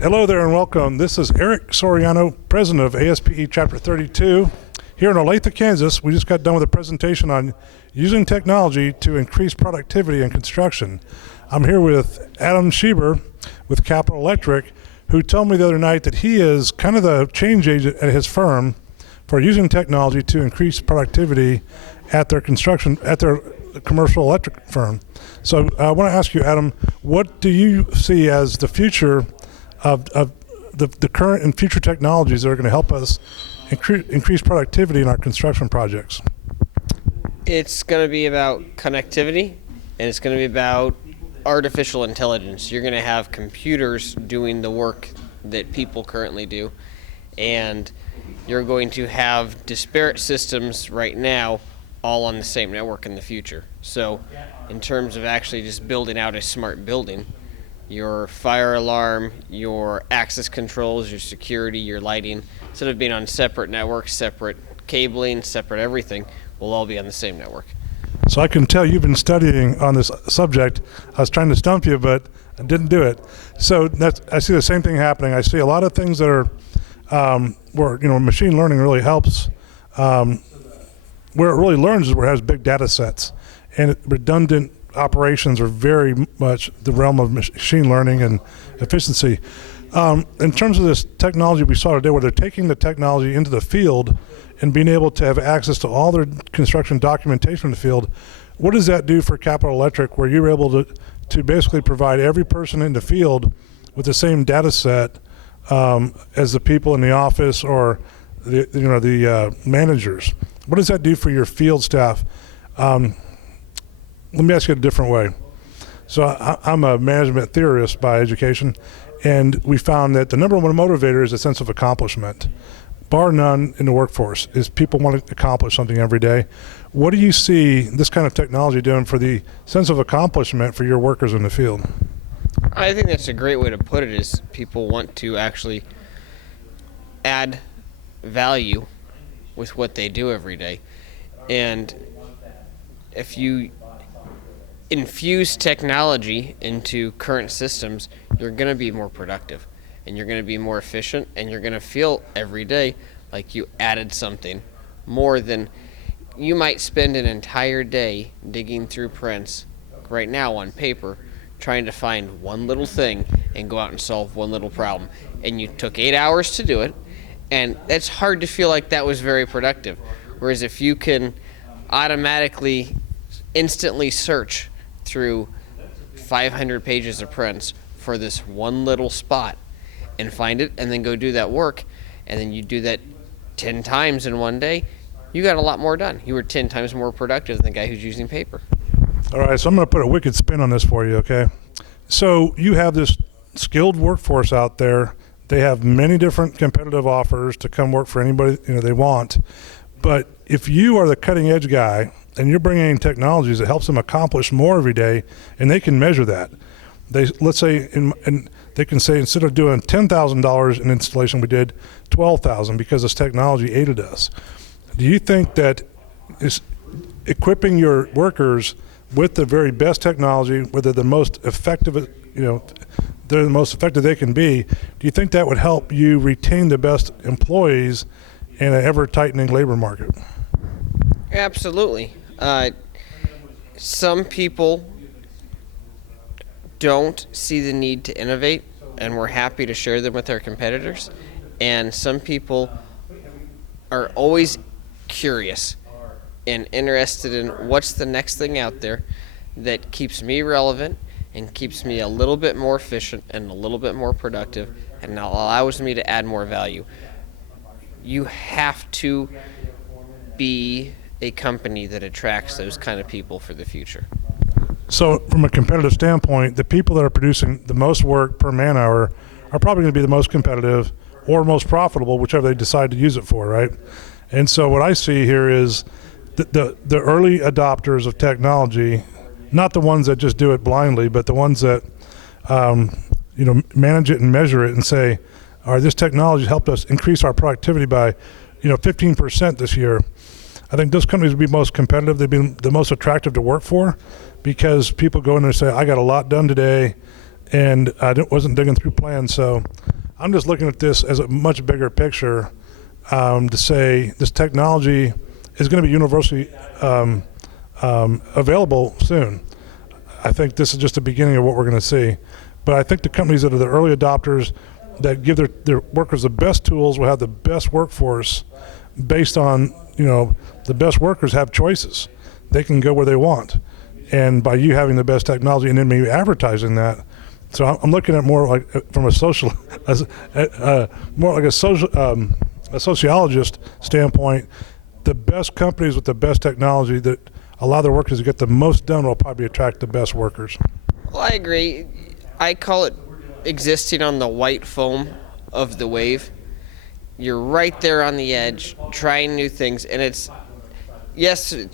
Hello there and welcome. This is Eric Soriano, president of ASPE Chapter 32. Here in Olathe, Kansas, we just got done with a presentation on using technology to increase productivity in construction. I'm here with Adam Schieber with Capital Electric, who told me the other night that he is kind of the change agent at his firm for using technology to increase productivity at their commercial electric firm. So I want to ask you, Adam, what do you see as the future of the current and future technologies that are going to help us increase productivity in our construction projects? It's going to be about connectivity, and it's going to be about artificial intelligence. You're going to have computers doing the work that people currently do, and you're going to have disparate systems right now all on the same network in the future. So in terms of actually just building out a smart building, your fire alarm, your access controls, your security, your lighting, instead of being on separate networks, separate cabling, separate everything, will all be on the same network. So I can tell you've been studying on this subject. I was trying to stump you, but I didn't do it. So I see the same thing happening. I see a lot of things that are where machine learning really helps. Where it really learns is where it has big data sets, and redundant operations are very much the realm of machine learning and efficiency. In terms of this technology we saw today, where they're taking the technology into the field and being able to have access to all their construction documentation in the field, what does that do for Capital Electric, where you're able to basically provide every person in the field with the same data set as the people in the office or the managers? What does that do for your field staff? Let me ask you a different way. So I'm a management theorist by education, and we found that the number one motivator is a sense of accomplishment. Bar none in the workforce is people want to accomplish something every day. What do you see this kind of technology doing for the sense of accomplishment for your workers in the field? I think that's a great way to put it, is people want to actually add value with what they do every day. And if you infuse technology into current systems, you're going to be more productive, and you're going to be more efficient, and you're going to feel every day like you added something more than you might spend an entire day digging through prints right now on paper trying to find one little thing and go out and solve one little problem. And you took 8 hours to do it, and it's hard to feel like that was very productive. Whereas if you can automatically, instantly search through 500 pages of prints for this one little spot and find it, and then go do that work, and then you do that 10 times in one day, you got a lot more done. You were 10 times more productive than the guy who's using paper. All right, so I'm going to put a wicked spin on this for you, okay? So you have this skilled workforce out there. They have many different competitive offers to come work for anybody they want. But if you are the cutting edge guy and you're bringing in technologies that helps them accomplish more every day, and they can measure that, let's say, and they can say, instead of doing $10,000 in installation, we did $12,000 because this technology aided us. Do you think that is equipping your workers with the very best technology, whether the most effective, they're the most effective they can be, do you think that would help you retain the best employees in an ever-tightening labor market? Absolutely. Some people don't see the need to innovate, and we're happy to share them with our competitors. And some people are always curious and interested in what's the next thing out there that keeps me relevant and keeps me a little bit more efficient and a little bit more productive and allows me to add more value. You have to be a company that attracts those kind of people for the future. So from a competitive standpoint, the people that are producing the most work per man hour are probably going to be the most competitive or most profitable, whichever they decide to use it for, right? And so what I see here is the early adopters of technology, not the ones that just do it blindly, but the ones that manage it and measure it and say, all right, this technology helped us increase our productivity by 15% this year. I think those companies would be most competitive. They'd be the most attractive to work for, because people go in there and say, I got a lot done today, and I wasn't digging through plans. So I'm just looking at this as a much bigger picture, to say this technology is going to be universally available soon. I think this is just the beginning of what we're going to see. But I think the companies that are the early adopters, that give their workers the best tools, will have the best workforce based on, the best workers have choices. They can go where they want. And by you having the best technology and then maybe advertising that, so I'm looking at more like from a social, more like a sociologist standpoint. The best companies with the best technology that allow their workers to get the most done will probably attract the best workers. Well, I agree. I call it existing on the white foam of the wave. You're right there on the edge, trying new things, and it's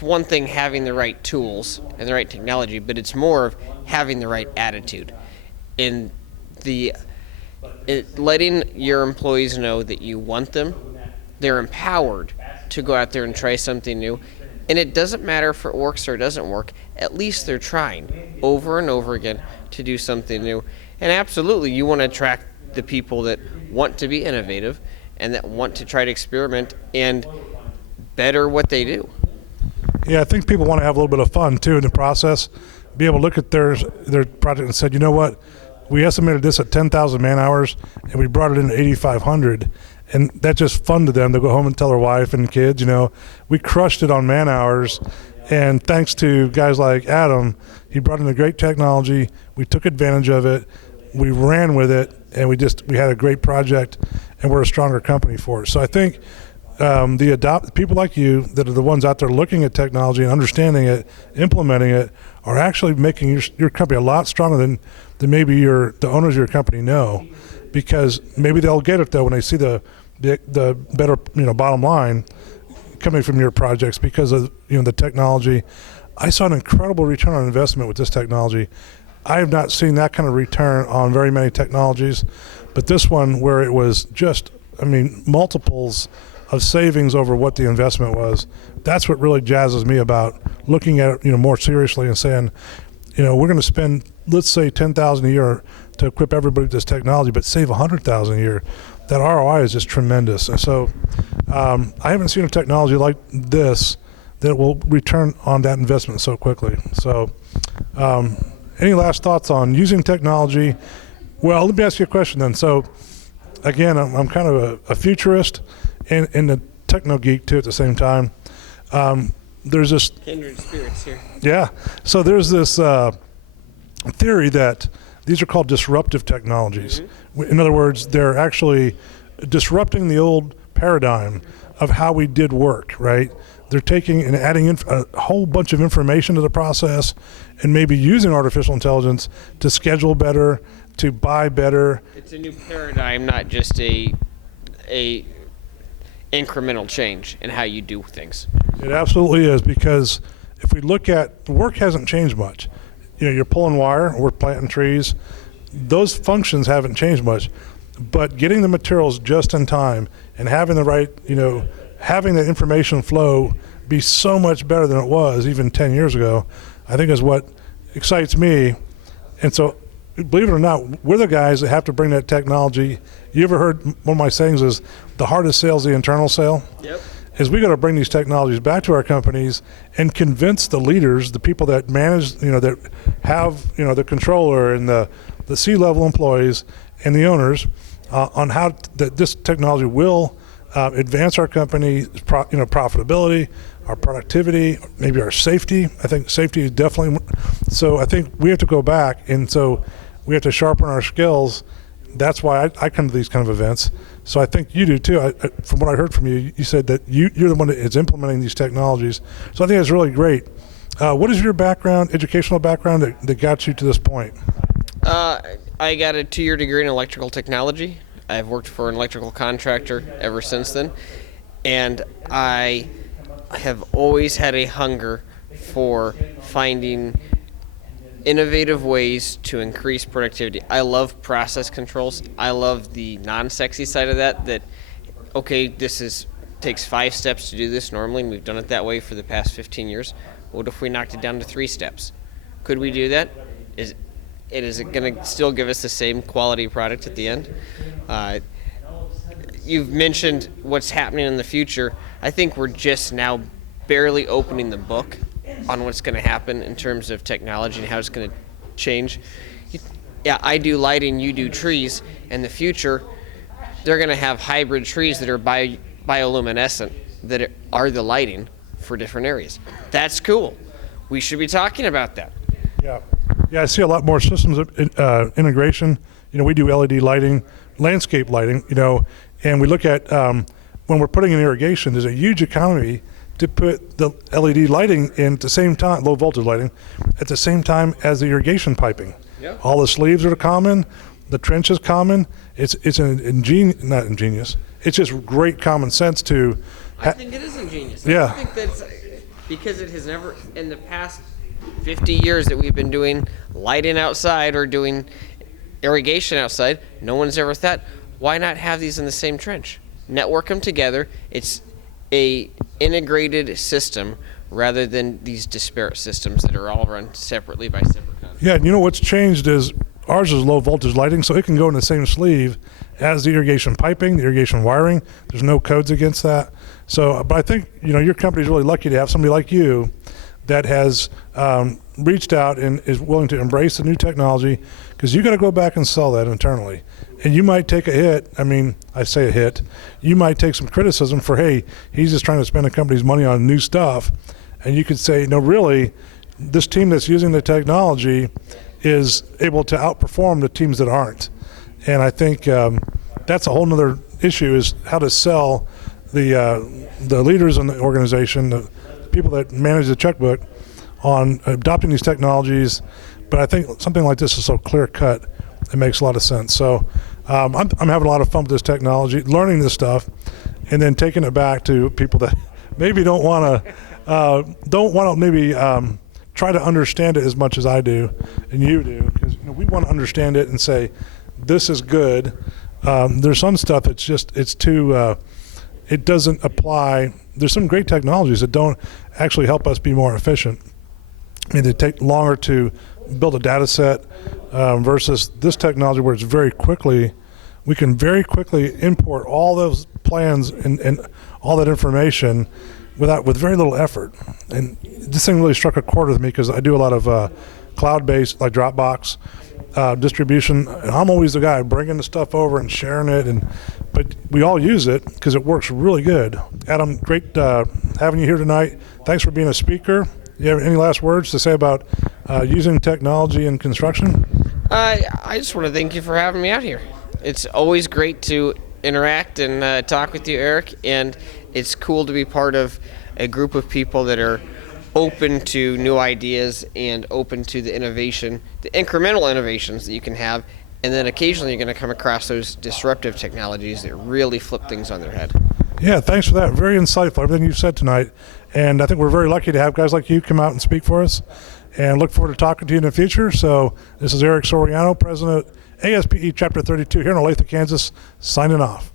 one thing having the right tools and the right technology, but it's more of having the right attitude. And letting your employees know that you want them, they're empowered to go out there and try something new. And it doesn't matter if it works or it doesn't work, at least they're trying over and over again to do something new. And absolutely, you want to attract the people that want to be innovative and that want to try to experiment and better what they do. Yeah, I think people want to have a little bit of fun too in the process. Be able to look at their project and said, you know what, we estimated this at 10,000 man hours and we brought it in at 8,500, and that's just fun to them. They'll go home and tell their wife and kids, we crushed it on man hours, and thanks to guys like Adam, he brought in a great technology. We took advantage of it, we ran with it, and we had a great project, and we're a stronger company for it. So I think people like you that are the ones out there looking at technology and understanding it, implementing it, are actually making your company a lot stronger than maybe the owners of your company know, because maybe they'll get it though when they see the better bottom line coming from your projects because of the technology. I saw an incredible return on investment with this technology. I have not seen that kind of return on very many technologies, but this one, where it was just multiples of savings over what the investment was, that's what really jazzes me about looking at it more seriously and saying, we're going to spend, let's say, $10,000 a year to equip everybody with this technology, but save $100,000 a year. That ROI is just tremendous. And so I haven't seen a technology like this that will return on that investment so quickly. So any last thoughts on using technology? Well, let me ask you a question then. So again, I'm kind of a futurist and a techno geek too at the same time. There's this Kindred spirits here. Yeah. So there's this theory that these are called disruptive technologies. Mm-hmm. In other words, they're actually disrupting the old paradigm of how we did work, right? They're taking and adding a whole bunch of information to the process and maybe using artificial intelligence to schedule better, to buy better. It's a new paradigm, not just a incremental change in how you do things. It absolutely is, because if we look at, work hasn't changed much. You're pulling wire, we're planting trees. Those functions haven't changed much, but getting the materials just in time and having the right, having the information flow be so much better than it was even 10 years ago, I think is what excites me. And so, believe it or not, we're the guys that have to bring that technology. You ever heard one of my sayings is the hardest sale is the internal sale? Yep. Is we got to bring these technologies back to our companies and convince the leaders, the people that manage, that have, the controller and the C-level employees and the owners on how that this technology will advance our company, profitability, our productivity, maybe our safety. I think safety is definitely, so I think we have to go back, and so we have to sharpen our skills. That's why I come to these kind of events. So I think you do too. From what I heard from you, you said that you're the one that is implementing these technologies. So I think that's really great. What is your background, educational background, that got you to this point? I got a 2-year degree in electrical technology. I've worked for an electrical contractor ever since then. And I have always had a hunger for finding innovative ways to increase productivity. I love process controls. I love the non-sexy side of that okay, takes 5 steps to do this normally, and we've done it that way for the past 15 years. What if we knocked it down to 3 steps? Could we do that? And is it going to still give us the same quality product at the end? You've mentioned what's happening in the future. I think we're just now barely opening the book on what's going to happen in terms of technology and how it's going to change. Yeah, I do lighting, you do trees. In the future, they're going to have hybrid trees that are bioluminescent that are the lighting for different areas. That's cool. We should be talking about that. Yeah, I see a lot more systems integration. We do LED lighting, landscape lighting, and we look at when we're putting in irrigation, there's a huge economy to put the LED lighting in at the same time, low voltage lighting, at the same time as the irrigation piping. Yeah. All the sleeves are common, the trench is common. It's not ingenious. It's just great common sense to. I think it is ingenious. Yeah. I think that's because it has never, in the past 50 years that we've been doing lighting outside or doing irrigation outside, no one's ever thought, why not have these in the same trench? Network them together. It's a integrated system rather than these disparate systems that are all run separately by separate companies. Yeah, what's changed is ours is low voltage lighting, so it can go in the same sleeve as the irrigation piping, the irrigation wiring. There's no codes against that. So, but I think, your company's really lucky to have somebody like you that has reached out and is willing to embrace the new technology, because you got to go back and sell that internally. And you might take a hit. I mean, I say a hit. You might take some criticism for, hey, he's just trying to spend the company's money on new stuff. And you could say, no, really, this team that's using the technology is able to outperform the teams that aren't. And I think that's a whole nother issue, is how to sell the leaders in the organization, the people that manage the checkbook, on adopting these technologies. But I think something like this is so clear cut, it makes a lot of sense. So I'm having a lot of fun with this technology, learning this stuff, and then taking it back to people that maybe don't want to maybe try to understand it as much as I do and you do, because we want to understand it and say this is good. There's some stuff that's just it's too it doesn't apply. There's some great technologies that don't actually help us be more efficient. I mean, they take longer to build a data set versus this technology where it's we can very quickly import all those plans and all that information with very little effort. And this thing really struck a chord with me, because I do a lot of cloud-based, like Dropbox distribution. And I'm always the guy bringing the stuff over and sharing it, but we all use it because it works really good. Adam, great having you here tonight. Thanks for being a speaker. You have any last words to say about using technology in construction? I just want to thank you for having me out here. It's always great to interact and talk with you, Eric, and it's cool to be part of a group of people that are open to new ideas and open to the innovation, the incremental innovations that you can have, and then occasionally you're going to come across those disruptive technologies that really flip things on their head. Yeah, thanks for that. Very insightful, everything you've said tonight. And I think we're very lucky to have guys like you come out and speak for us, and look forward to talking to you in the future. So this is Eric Soriano, President, ASPE Chapter 32 here in Olathe, Kansas, signing off.